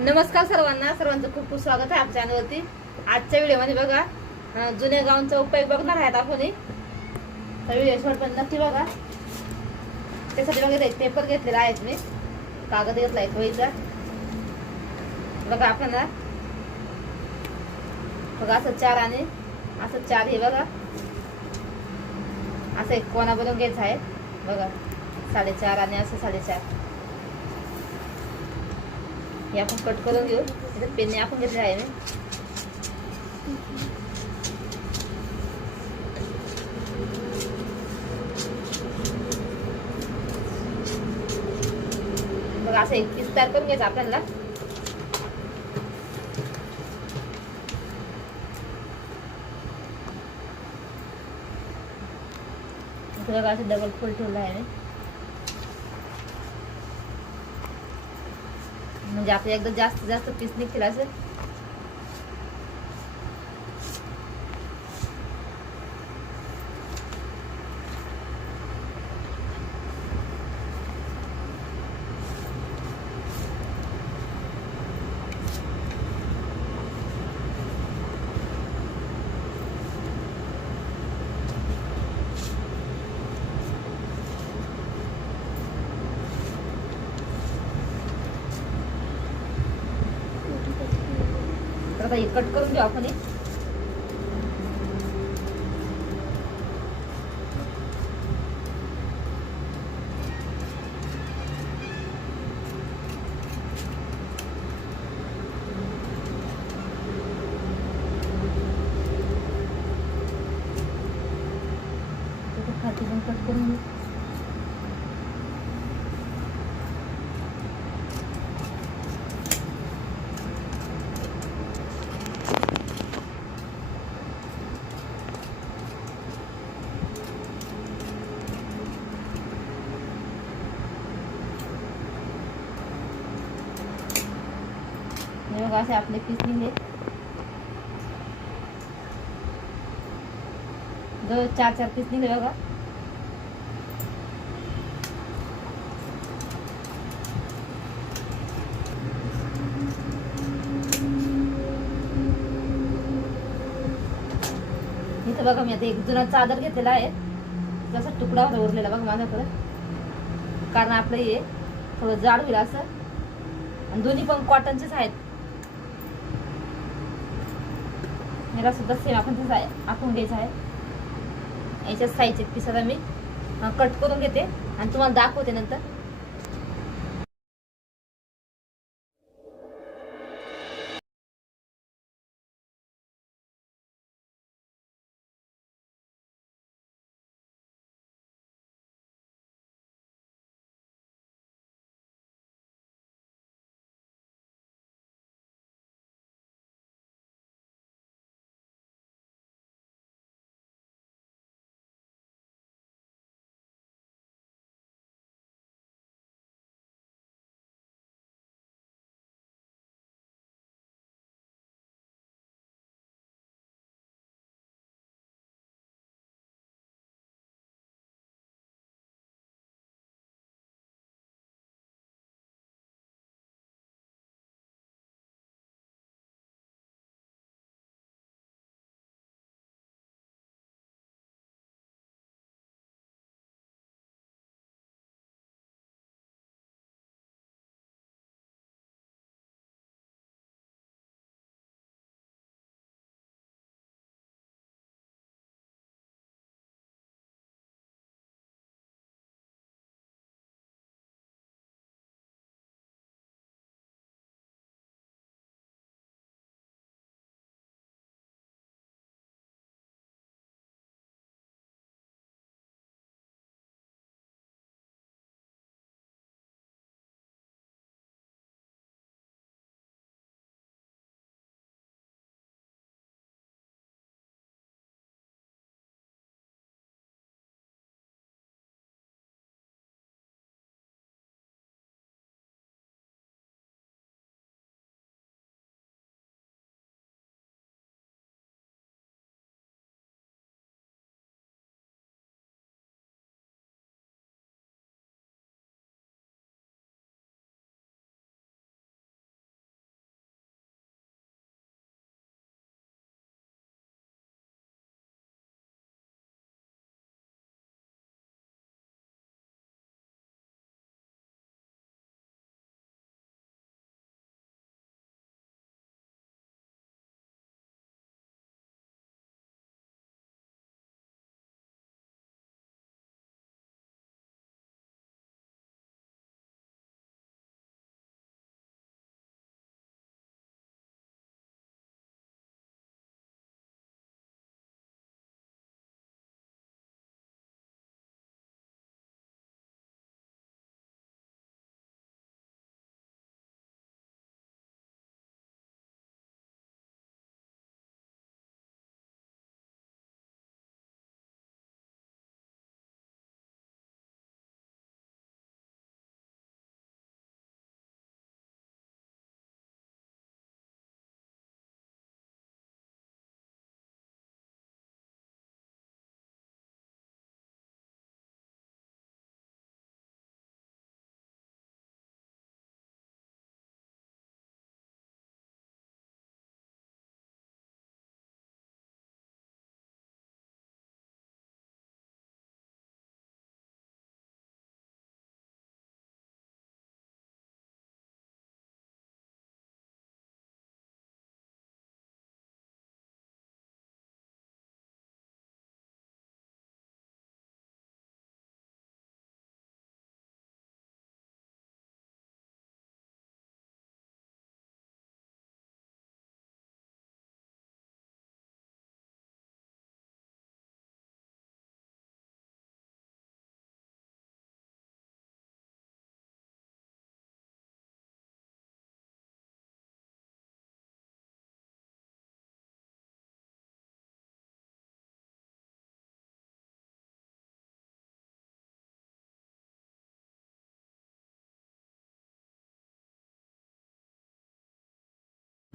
नमस्कार सर्वांना, सर्वांचं खूप खूप स्वागत आहे आपल्या चॅनलवरती. आजच्या व्हिडिओमध्ये बघा जुन्या गावांचा उपयोग बघणार आहेत आपण. तर व्हिडिओ शॉर्ट पण नक्की बघा. त्यासाठी बघा पेपर घेतलेला आहेत, मी कागद घेतला आहे वहीचा. बघा आपण बघा असं 4 आणि असं 4 हे बघा असं एक कोणा बनवून घ्यायचा आहे. बघा 4.5 आणि असं 4.5 हे आपण कट करून घेऊ. पेनने आपण घेतले आहे. बघा असं एक पीस तयार करून घ्यायचं आपल्याला. बघा असं डबल फोल्ड ठेवलं आहे, म्हणजे आपले एकदा जास्तीत जास्त पीस निघतील असं. आता हे कट करून घेऊ आपण. खाली पण कट करून घेऊ. बघा असे आपले पीस निघले. जवळ 4 पीस निघले बघा. इथं बघा मी आता एक जुना चादर घेतलेला आहे. तसा तुकडा होता उरलेला बघा माझ्याकडे, कारण आपलं हे थोडं जाड होईल असं. आणि दोन्ही पण कॉटनचेच आहेत. मला सुद्धा सेम आपण घ्यायचं आहे. याच्या साईजचे पीस आता मी कट करून घेते आणि तुम्हाला दाखवते नंतर.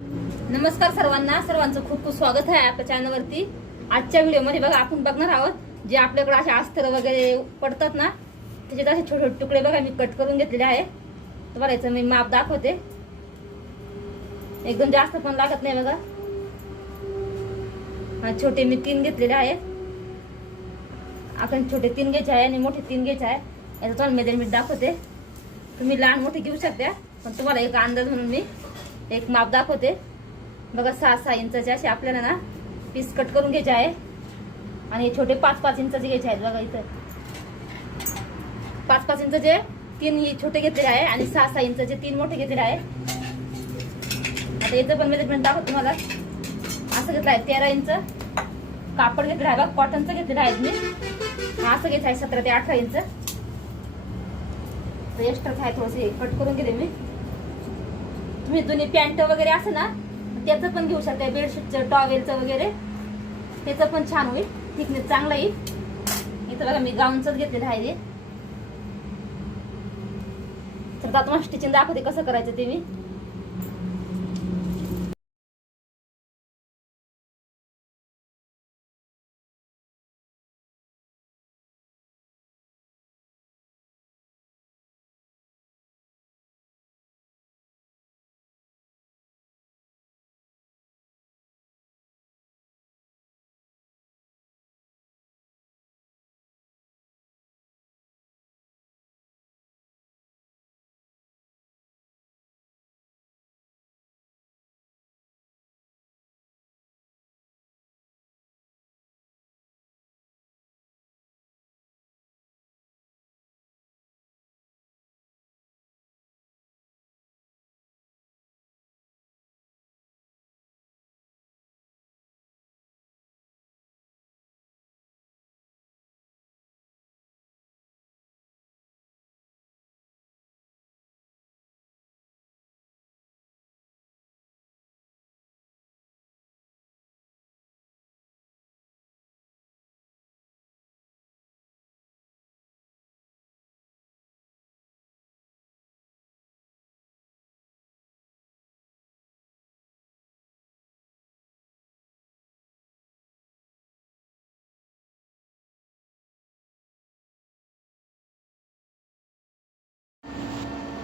नमस्कार सर्वांचं खूप खूप स्वागत आहे आपल्या चॅनलवरती. आजच्या व्हिडिओमध्ये बघा आपण बघणार आहोत जे आपल्याकडे असे अस्तर वगैरे पडतात ना, त्याचे असे छोटे छोटे तुकडे बघा मी कट करून घेतलेले आहे. तुम्हाला याचं मी माप दाखवते. एकदम जास्त पण लागत नाही बघा. छोटे मी 3 घेतलेले आहेत. आपण छोटे 3 घ्यायचे आहे आणि मोठे 3 घ्यायचे आहे. याचं तुम्हाला मेजरमेंट दाखवते. तुम्ही लहान मोठे घेऊ शकता, पण तुम्हाला एक अंदाज म्हणून मी एक माप दाखवते. बघा 6-6 इंचाचे असे आपल्याला ना पीस कट करून घ्यायचे आहे. आणि छोटे 5-5 इंचाचे घ्यायचे आहेत. बघा इथं 5-5 इंचाचे 3 छोटे घेतलेले आहे आणि 6-6 इंचाचे 3 मोठे घेतलेले आहे. आता याचं पण मेजरमेंट दाखवतो तुम्हाला. असं घेतलं आहे 13 इंच कापड घेतलं आहे. बघा कॉटनचं घेतलेलं आहे मी. असं घ्यायचं आहे 17 ते 18 इंच. एक्स्ट्रा आहे थोडेसे कट करून घेते मी. तुम्ही जुनी पॅन्ट वगैरे असं ना त्याचं पण घेऊ शकता. बेडशीटचं टॉवेलचं वगैरे त्याचं पण छान होईल. थिकनेस चांगला येईल. इथं बघा मी गाऊनचंच घेतलेलं आहे ते. तर आता तुम्हाला स्टिचिंग दाखवते कसं करायचं ते मी.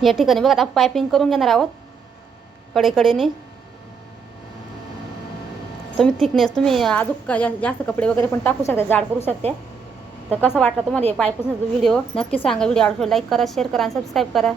या ठिकाणी बघा आता पायपिंग करून घेणार आहोत कडेकडेने. तुम्ही थिकनेस तुम्ही अजून जास्त कपडे वगैरे पण टाकू शकता, जाड करू शकते. तर कसा वाटला तुम्हाला हे पायपिंगचा व्हिडिओ नक्की सांगा. व्हिडिओ आवडला लाईक करा, शेअर करा आणि सबस्क्राईब करा.